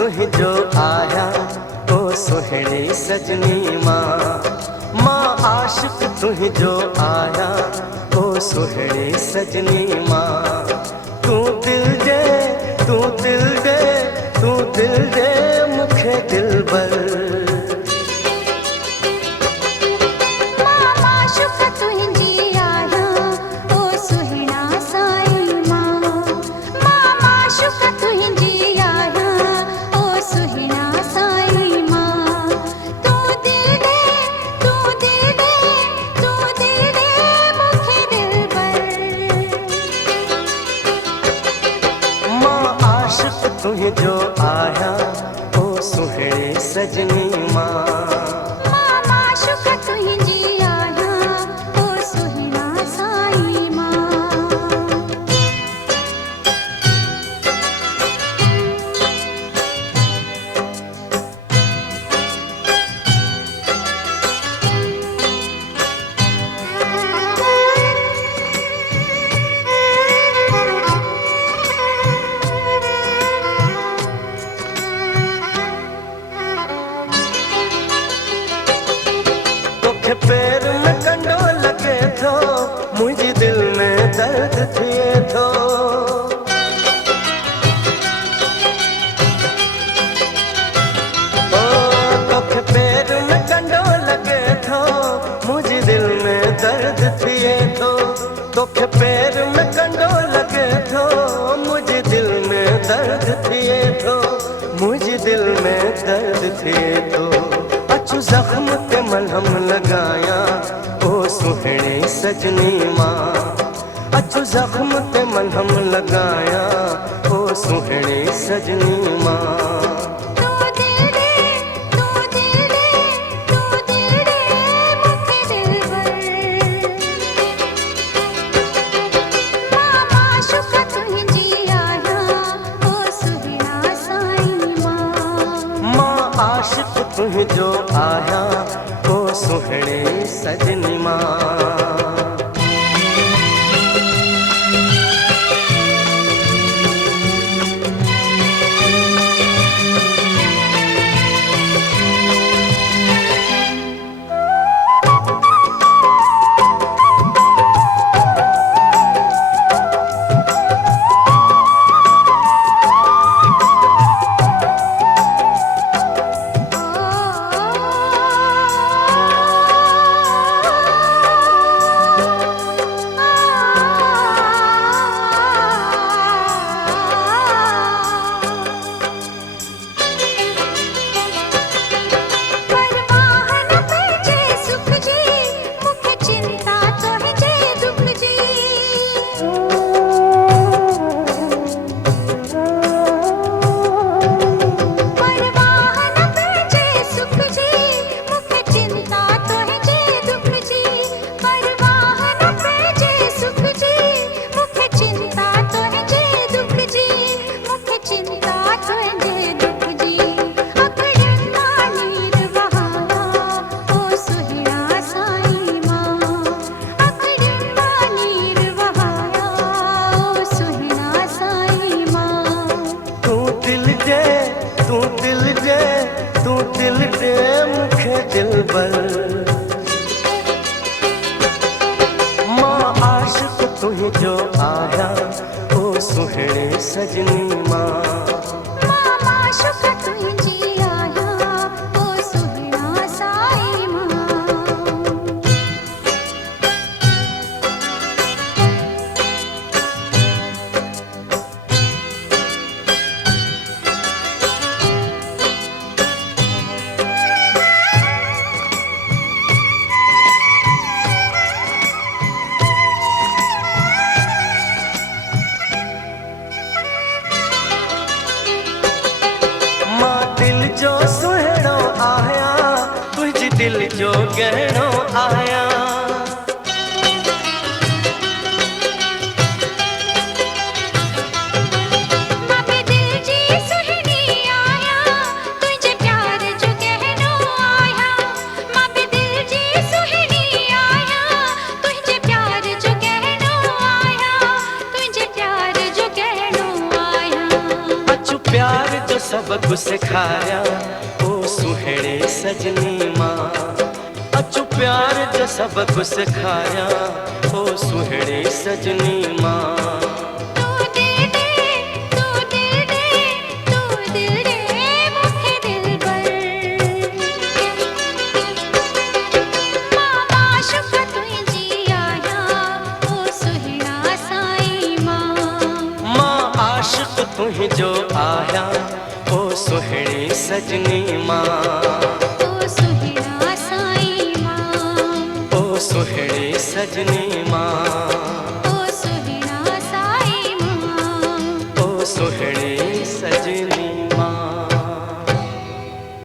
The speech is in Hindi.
तुही जो आया ओ सुहिणी सजनी मां आशिक तुही जो आया ओ सुहिणी सजनी मां तू दिल दे तू दिल दे तू दिल दे मुखे दिलबर तुही जो आया ओ सुहिणी सजनी मां माशूक तुंहिंजी आया ओ सुहिणा साईं मां पैर में कंडो लगे थो मुझे दिल में दर्द थिए थो ओ तोखे पैर में कंडो लगे थो मुझे दिल में दर्द थिए थो तोखे पैर में कंडो लगे थो मुझे दिल में दर्द थिए थो मुझे दिल में दर्द थिए थो अचु जख्म ते मलहम लगाया ओ सुहिणी सजनी मां अचु जख्म ते मलहम लगाया ओ सुहिणी सजनी मां आशिक तुही जो आया ओ सुहिणी सजनी मां मां आशिक तुही जो आया ओ सुहिणी सजनी मां माशूक तुंहिंजी आया ओ सुहिणा साईं मां दिल जो सुहिणो आया तुझी दिल जो गहणो आया मां भी दिल जी सुहिणी आया तुझे प्यार जो गहणो आया मां भी दिल जी सुहिणी आया तुझे प्यार जो गहणो आया तुझे प्यार जो गहणो आया अचु प्यार जो सबक सिखाया ओ सुहिणे सजनी मां। अचु प्यार जो सबक सिखाया ओ सुहिणे सजनी मां। जो आया ओ सुहिणी सजनी मां। ओ सुहिणा साईं मां। ओ सुहिणी सजनी मां। ओ सुहिणा साईं मां। ओ सुहिणी सजनी